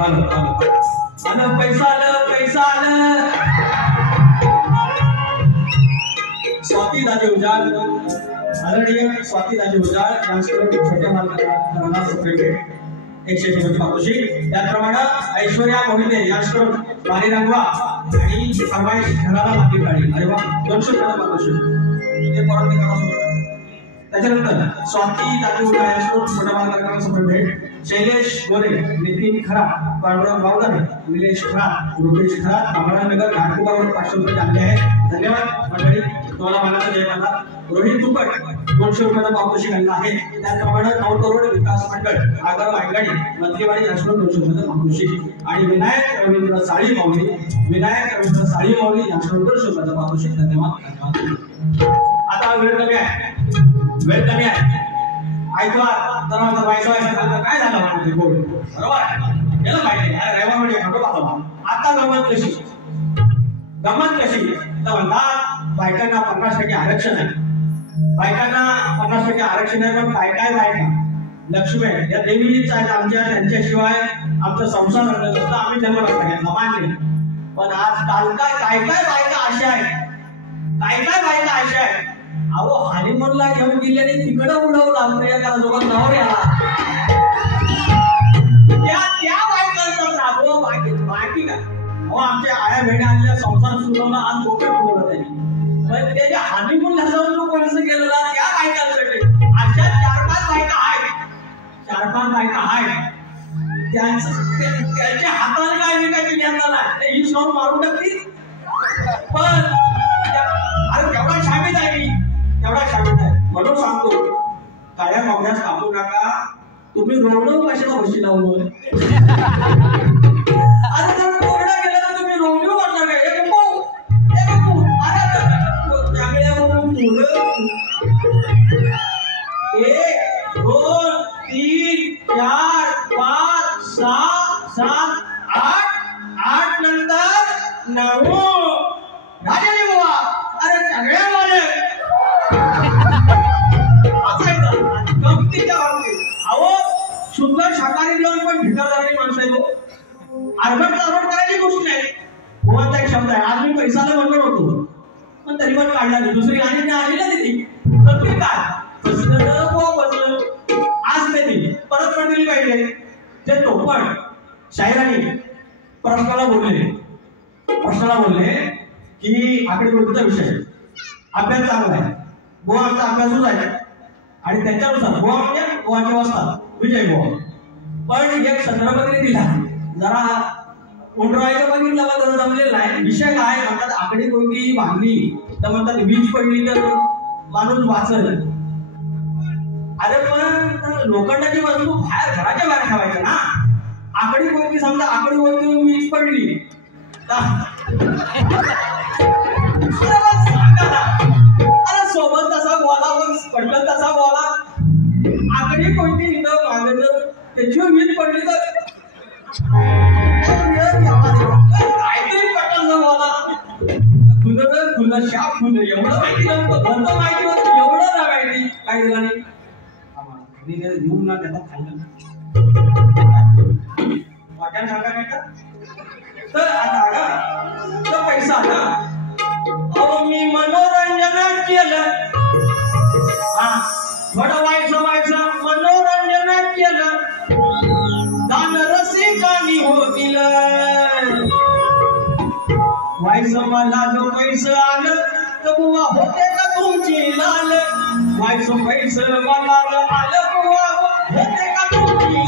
आलं पैसा आलं स्वाती दाजी उजाड आदरणीय स्वाती दाजी उजाड यांच्याकडून छोट्या मालकांना सेक्रेटरी 100 पातोशी त्याप्रमाणे ऐश्वर्या मोहिते यांच्याकडून वारी रंगवा आणि फरमाईश घराला माती काढली. अरे वा 200 पातोशी ते परत करा. त्याच्यानंतर स्वाती दाजी उजाड यांच्याकडून छोट्या मालकांना सेक्रेटरी शैलेश गोरे नितीन खरा पांडुरंग बावदाने निलेश खरा रुपेश खरा अमरानगर घाटकोपर 500 रुपये टाकले आहे. धन्यवाद मंडळी. तुम्हाला मानाचा जय मानला. रोहित तुपट 200 रुपयाचा पारितोषिक आणला आहे. त्याचप्रमाणे नवतरुण विकास मंडळ आगर वायगाडी मंत्रीवाडी यांच्याकडून 200 रुपयाचा पारितोषिक आणि विनायक रवींद्र साळी माऊली यांच्याकडून 200 रुपयाचा पारितोषिक. धन्यवाद. आता वेळ कमी आहे ऐकवा तर व्हायचं काय झालं म्हणजे बोल बरोबर याला माहिती आहे. रेवा म्हणजे आता गमत कशी तर म्हणतात बायकांना 50% आरक्षण आहे. बायकांना 50% आरक्षण आहे. पण काय बायका लक्ष्मी आहेत या देवीच आहेत आमच्या. त्यांच्याशिवाय आमचा संसार रंगत असता आम्ही जन्म घेतला मान्य. पण आज काय बायका अशा आहेत अहो हनीमूनला घेऊन गेल्याने तिकडं उडवलं प्रियंका जोगत नवऱ्याला त्या बायकांचा रागव बाकी का अहो आमच्या आया बहिणी संसार सुरवला आज गोटे फुलवलं त्यांनी. पण त्याच्या हनीमूनला जाऊन जो कोणीच गेलेला त्या बायकांसाठी अशा 4-5 बायका आहेत त्यांच्या हाताने काय विकायची ज्ञानाला ही सोड मारून टाकली. पण अरे तेवढा शामित आहे म्हणून सांगतो काळ्या कोंबड्यास कापू नका. तुम्ही रोवणं कशाला बशी लावलं आता जर कोरडा गेला तर तुम्ही रोवणं करणार काय एक 2 3 4 5 6 7 8 नंतर 9 राजाने बाबा अरे सगळ्या मालक सुंदर शाकाहारी लोक पण भिकारदाराची माणसं आहे. तो आरबट करायची गोष्ट नाही. गोवाचा एक शब्द आहे. आज मी पैसाला म्हणलो होतो पण तरी पण काढला नाही. दुसरी गाणी आली ना ती तर ते काय बसलं आज ते ती परत पण दिली पाहिजे. जे तो पण शाहिरानी प्रश्नाला बोलले की आकडेवारीचा विषय अभ्यास चांगला आहे. गोवाचा अभ्यासच आहे आणि त्याच्यानुसार गोवा म्हणजे गोवाचे वस्तात विजय गोवा. पण एक संदर्भाने दिला जरा उंडरायचं बघितलं का जरा जमलेला आहे. विषय काय म्हणतात आकडे कोणती भांगली तर म्हणतात वीज पडली तर माणूस वाचल. अरे पण लोखंडाची वस्तू घराच्या बाहेर ठेवायचं ना. आकडी कोणती समजा आकडी कोणती वीज पडली अरे सोबत तसा बोला पडलं तसा बोला. आकडी कोणती इथं मागायचं त्याची वीज पडली तर काहीतरी पटल बोला. तुला शाप फुलं एवढं माहिती नव्हतं माहिती होतं एवढं ना माहिती काय झालं नाही. येऊन ना त्याचा खाल्लं वाट्यानं सांगा काय का तर आता तर पैसा ना अहो मी मनोरंजन केलं थोडं व्हायचं मनोरंजन केलं दान रसिकानी होतील व्हायचं मला जो पैसे आलं तर बुवा होते का तुमची लाल. व्हायचं पैसे मला आलं बुवा होते का तुमची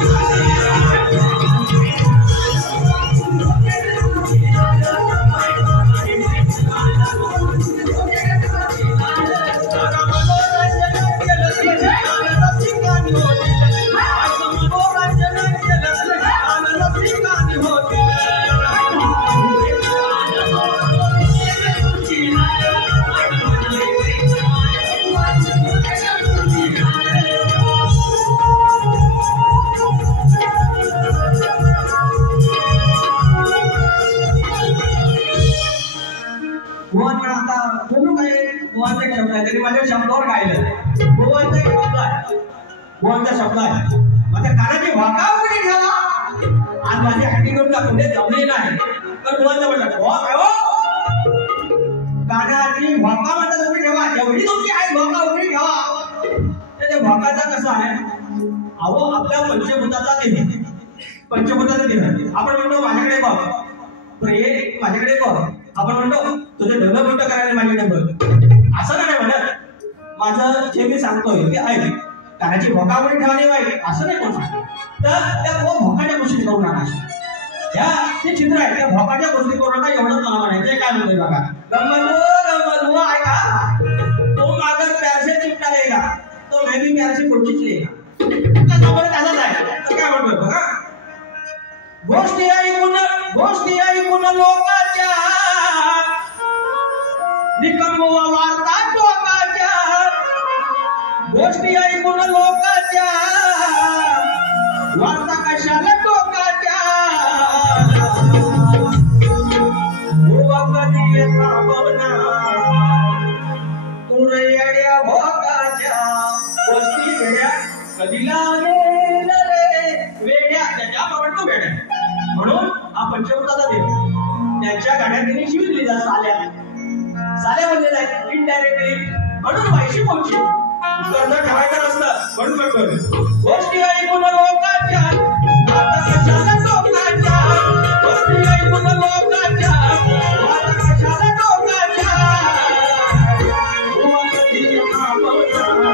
माझ्या शब्दावर गायलं गोवाचा शब्द आहे माझ्या कानाची वाका वगैरे ठेवा आज माझी हॅटी करून पुढे जमले नाही तर मुलांना म्हणतात हो काय हो कानाची भोका म्हणतात उभी ठेवा एवढी तुमची आई भोका उभी ठेवा ते भोकाचा कसा आहे अहो आपल्या पंचभूताचा देह पंचभूताचा देह आपण म्हणतो माझ्याकडे बघ प्रिय माझ्याकडे बघ आपण म्हणतो तुझे ढग मोठं करायला माझ्याकडे बघ असं नाही म्हणत माझं जे मी सांगतोय ते ऐक कानाची भोका उभी ठेवाली वाईट असं नाही कोण सांगतो तर त्या भोकाच्या गोष्टी करू नका या ते चित्र आहे त्या भोकाच्या गोष्टी करू नका एवढंच मला म्हणायचं काय म्हणतोय बघा गमलो ऐका तो मागर प्यार से चिपटा देगा तो मैं भी प्यार से कोशिश लेगा त्याचा बरं त्याचाच आहे तर काय म्हणतोय बघा गोष्टी ऐकून लोकांच्या निकंबवा वार्ता टोकाच्या गोष्टी ऐकून लोकांच्या वार्ता कशाला टोकाच्या कधी थांबवना तू येड्या भोकाच्या गोष्टी वेड्या कधी लागेल रे वेड्या त्याच्या म्हणतो वेड्या म्हणून हा पंचभूताचा देव त्याच्या गाड्या त्यांनी शिवली जा साल्या म्हणलेला आहे इनडायरेक्टली म्हणून वायशी पोहोचली कर्ज ठेवायचं नसतं म्हणून म्हणतो गोष्टी ऐकून लोकांच्या आता कशाला टोकाच्या गोष्टी ऐकून लोकांच्या आता कशाला टोकाच्या कधी थांबवणार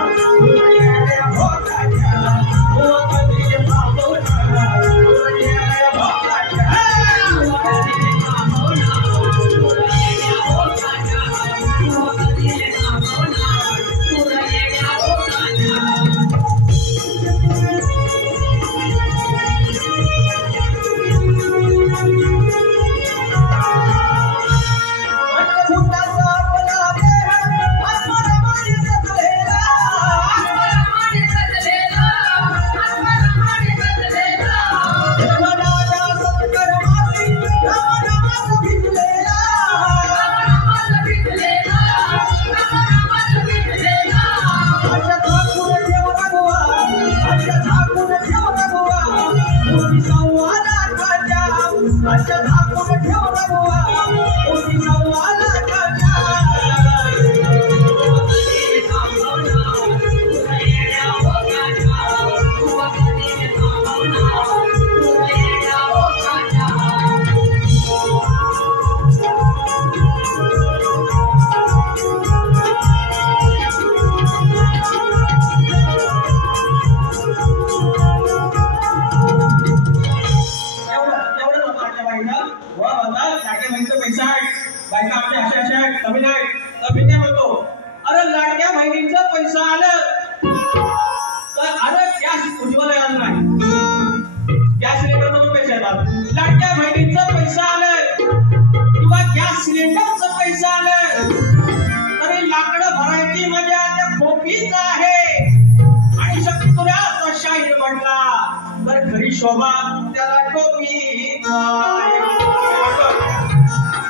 कधी शोभा त्याला टोपी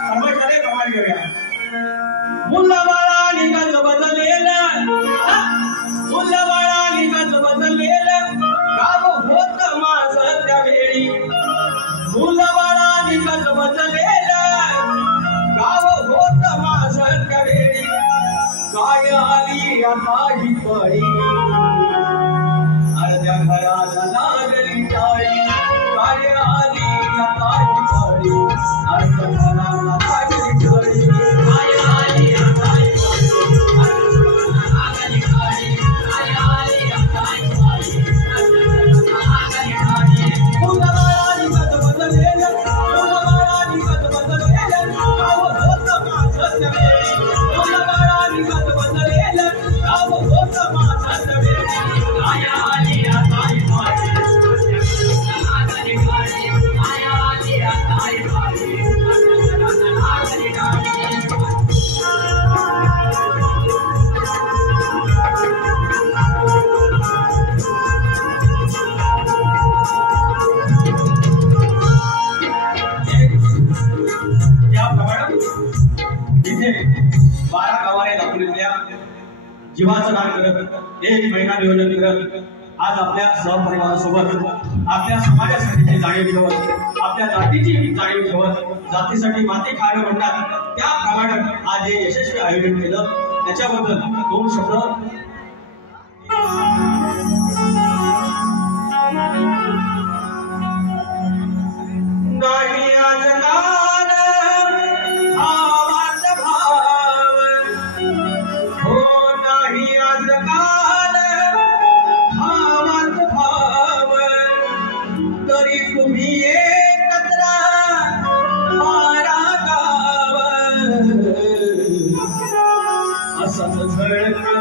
कर्मचारी प्रमाण घेऊया मुल्ला बाळा निघत बदलेलं मुल्ला बाळा निघत बदलेलं गाव होत माझं त्यावेळी मुल्ला बाळा निघत बदलेलं गाव होत माझं त्यावेळी काय आली आता ही पळी अर्ध्या घराला लागली टाळी काय आली आता ही पळी अर्ध्या घराला लागली टाळी काय आली आता ही पळी अर्ध्या घराला लागली टाळी काय आली आता ही पळी अर्ध्या घराला लागली टाळी मुला बाळा निघत बदलेलं मुला बाळा निघत बदलेलं गाव होत माझं त्यावेळी मुला बाळा निघत बदलेलं गाव होत माझं त्यावेळी काय आली आता ही पळी जीवाचं दान करत एक महिना नियोजन करत आज आपल्या सहपरिवारासोबत आपल्या समाजासाठीची जाणीव ठेवत, आपल्या जातीची जाणीव ठेवत, जातीसाठी माती खाणं म्हणतात त्याप्रमाणे आज हे यशस्वी आयोजन केलं, त्याच्याबद्दल दोन शब्द. नाही आज काल भावात भाव, हो नाही आज काल भावात भाव, तरी तुम्ही एकत्र मारा गाव, असंच झळकत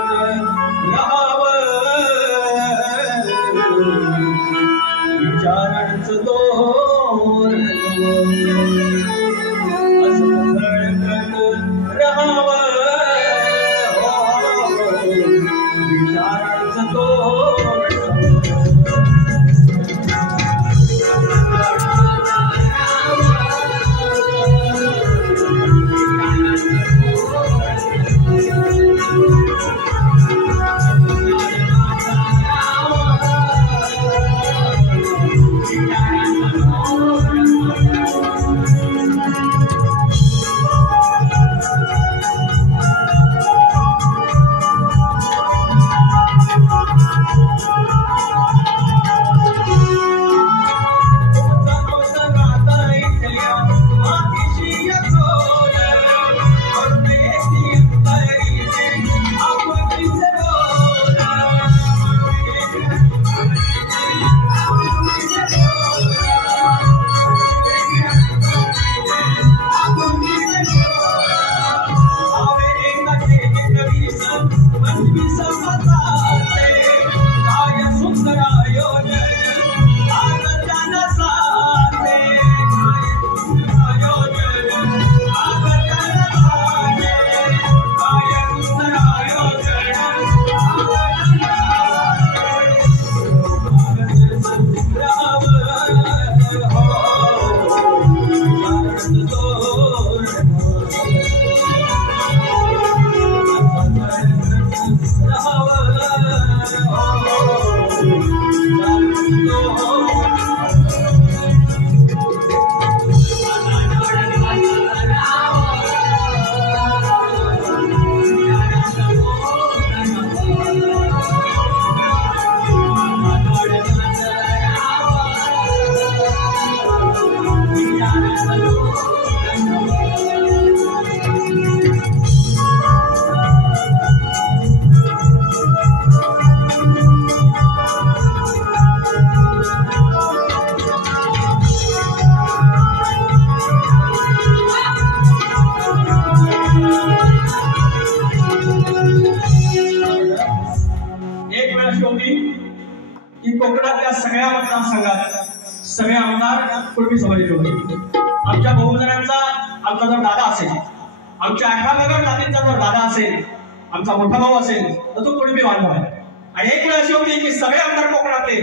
राहावं विचारांचं तोरण, असंच झळकत राहावं विचारांचं तोरण. कोकणातल्या सगळ्या मतदारसंघात सगळे आमदार कुणबी समाजाचे होते. आमच्या बहुजनांचा आमचा जर दादा असेल, आमच्या 18 नगर जातींचा जर दादा असेल, आमचा मोठा भाऊ असेल, तर तो कुणबी बांधव आहे. आणि एक वेळ अशी होती की सगळे आमदार कोकणातले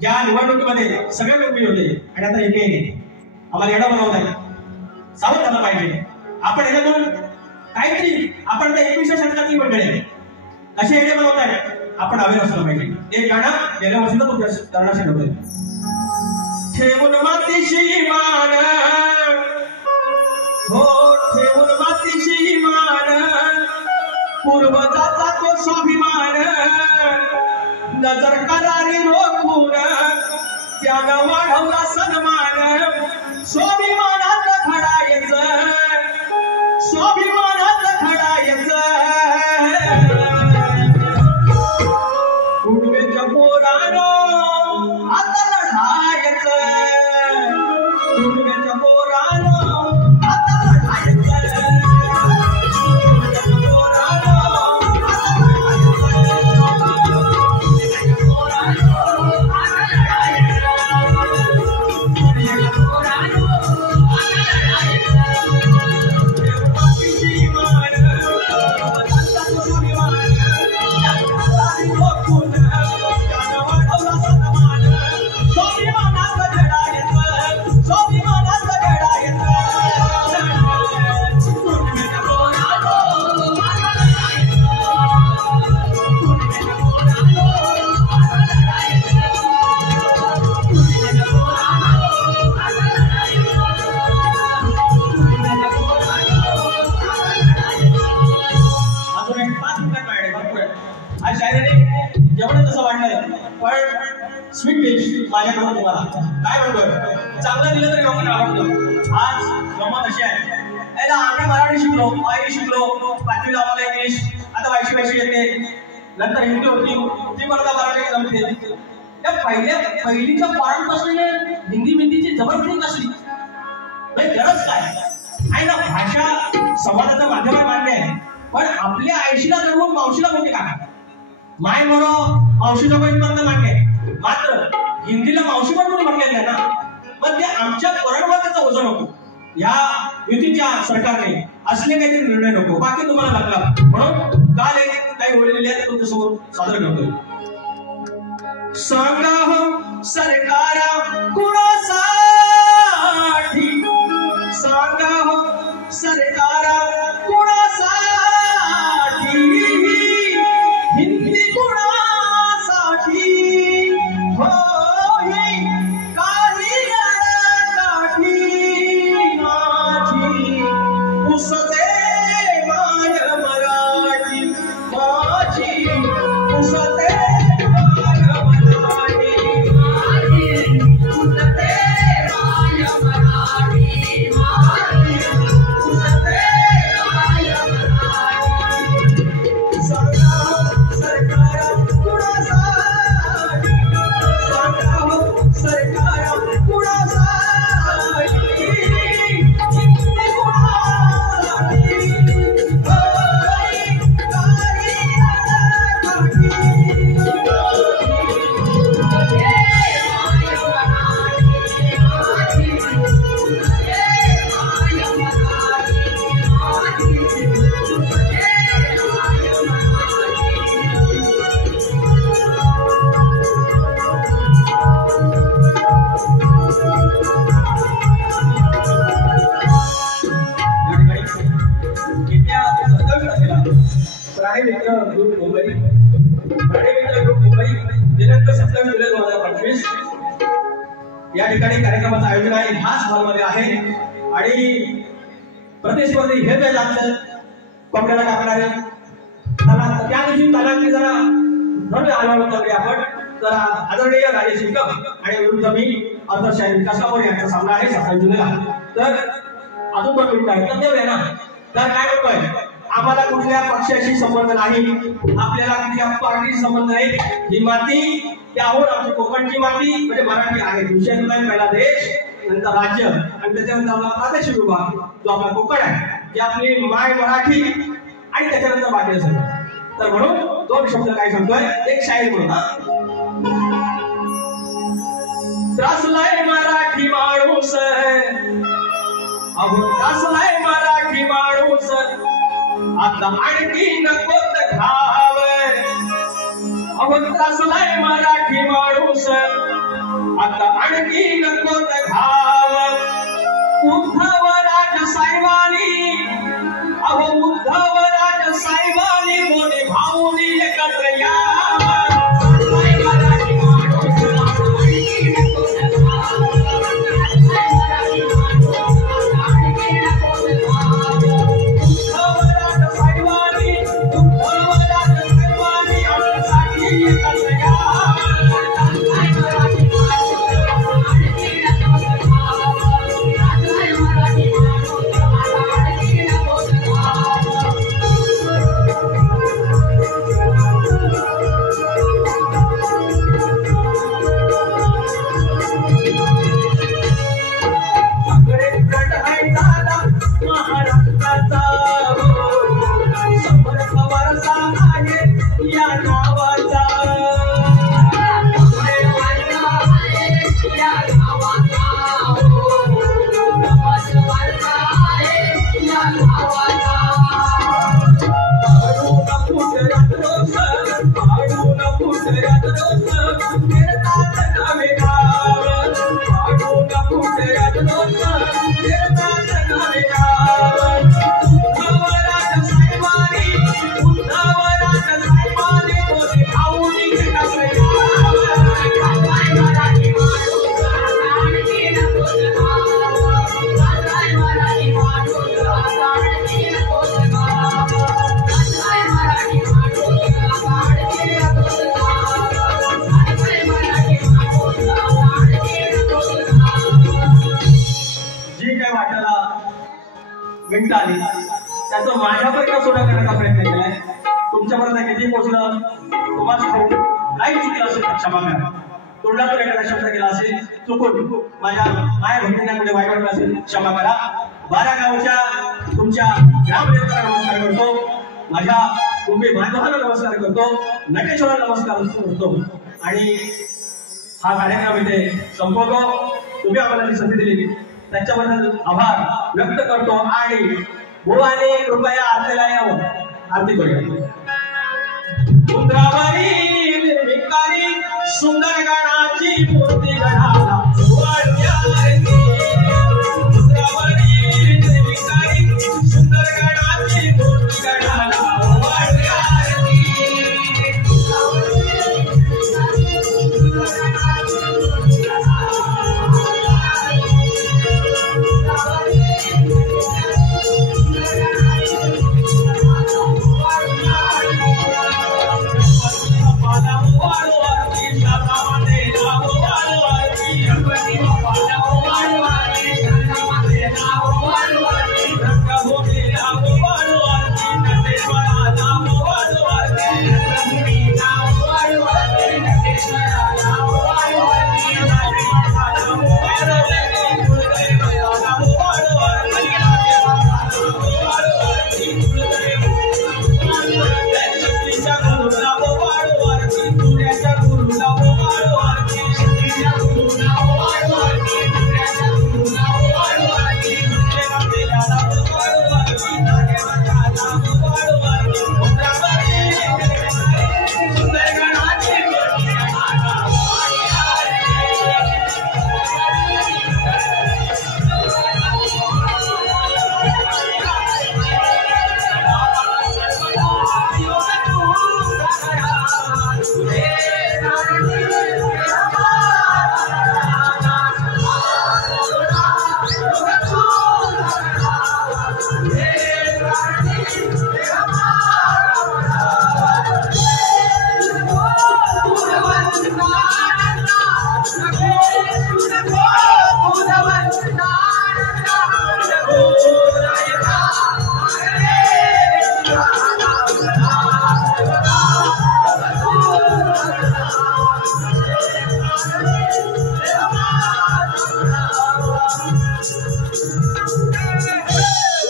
ज्या निवडणुकीमध्ये सगळे कुणबी होते. आणि आता इथे आम्हाला येणं बनवत आहे, सावध झालं पाहिजे. आपण ह्याच्यातून काहीतरी आपण त्या 21व्या शतकातली मंडळी आहे असे येणे बनवत आहे, आपण अवेअर असलं पाहिजे. एक गाणं गेल्या वर्षीला तो करण्यासाठी होतोय. ठेवून मातीशी मान, हो ठेवून मातीशी मान, पूर्वजाचा तो स्वाभिमान, नजर करारी रोखून त्यानं वाढवला सन्मान. स्वाभिमानात घडायचं, स्वाभिमानात घडायचं, कुणबीच्या पोरानो आता लढायचं, कुणबीच्या पोरानो आता लढायचं, कुणबीच्या पोरानो आता लढायचं, कुणबीच्या पोरानो आता लढायचं, कुणबीच्या पोरानो आता लढायचं. मातीची मान, स्वतःचा स्वाभिमान, स्वीट डिश माझ्याकडून तुम्हाला काय म्हणतोय, चांगलं दिलं तरी लोकांना आवडतं. आज गंमत अशी आहे, याला आम्ही मराठी शिकलो, आई शिकलो, 5वीला आम्हाला इंग्लिश, आता वायशी येते, नंतर हिंदी होती, ती मला मराठी जमते. त्या पहिलीच्या पारांपासून हिंदीची जबरदस्ती कसली, गरज काय आहे ना. भाषा संवादाचं माध्यम मान्य आहे, पण आपल्या आईशीला जवळून मावशीला मोठी का माय म्हणो, मावशीचा पर्यंत मान्य आहे, मात्र हिंदीला मावशी पण कोणी म्हटलेलं आहे ना. पण ते आमच्या परडवर त्याचं वजन नको, या युतीच्या सरकारने असले काहीतरी निर्णय नको, बाकी तुम्हाला लागला. म्हणून काल एक काही वडील आहे तुमच्यासमोर सादर करतोय. सांगा हो सरकारा कुणासाठी, सांगा हो सरकारा कुणासाठी, हिंदी कुणासाठी, हो ही काही अडकाठी माझी, पुसते माय मराठी माझी, पुसते या ठिकाणी कार्यक्रमाचं आयोजन आहे, खास हॉलमध्ये आहे आणि प्रतिस्पर्धी हे बॅच आमचं कपड्याला टाकणारे त्या दिवशी तलाठी जरा भव्य आलो होतो आपण. तर आदरणीय राजेश शिकम आणि विरुद्ध मी आदर्शाही विकास कामोरे यांचा सामना आहे 27 जुलैला. तर अजून पण मिनिट आहे तर देऊया ना. तर काय म्हणतोय, आम्हाला कुठल्या पक्षाशी संबंध नाही, आपल्याला कुठल्या पार्टीशी संबंध नाही. ही माती त्याहून आमची कोकणची माती म्हणजे मराठी आहे. विषय पहिला देश, नंतर राज्य आणि त्याच्यानंतर आपला प्रादेशिक विभाग जो आपला कोकण आहे, जी आपली माय मराठी आणि त्याच्यानंतर बाकी असेल. तर म्हणून 2 शब्द काय सांगतोय, एक शाहीर म्हणून, त्रासलाय मराठी माणूस, अहो त्रासलाय मराठी माणूस, आता आणखी नकोत घाव, अहो त्रासलाय मराठी माणूस, आता आणखी नकोत घाव. उद्धव राज साहेबांनी, अहो उद्धव राज साहेबांनी मोठे भाऊनी एकत्र यावं. माझ्या वाट्याला मिळत आली त्याचं माझ्यापर्यंत सोडा करण्याचा प्रयत्न केलाय. तुमच्यापर्यंत किती पोहोचलं तुम्हाला काही चुकलं असेल तर क्षमा करा. तोंडातून एखादा शब्द केला असेल चुकून माझ्या माया भक्तींना वाईट वाटलं असेल क्षमा करा. 12 गावच्या तुमच्या ग्रामदेवताला नमस्कार करतो. माझ्या कुंभी बांधवांना नमस्कार करतो. नटेश्वराला नमस्कार करतो. आणि हा कार्यक्रम इथे संपवतो. तुम्ही आम्हाला जी संधी दिली त्याच्याबद्दल आभार व्यक्त करतो. आणि भुवाने कृपया आरतीला यावं. आरती करूया. उंदरावरी निर्विकारी सुंदर गणाची मूर्ती गणाला उंदरावरी निर्विकारी सुंदर गणाची मूर्ती गणाला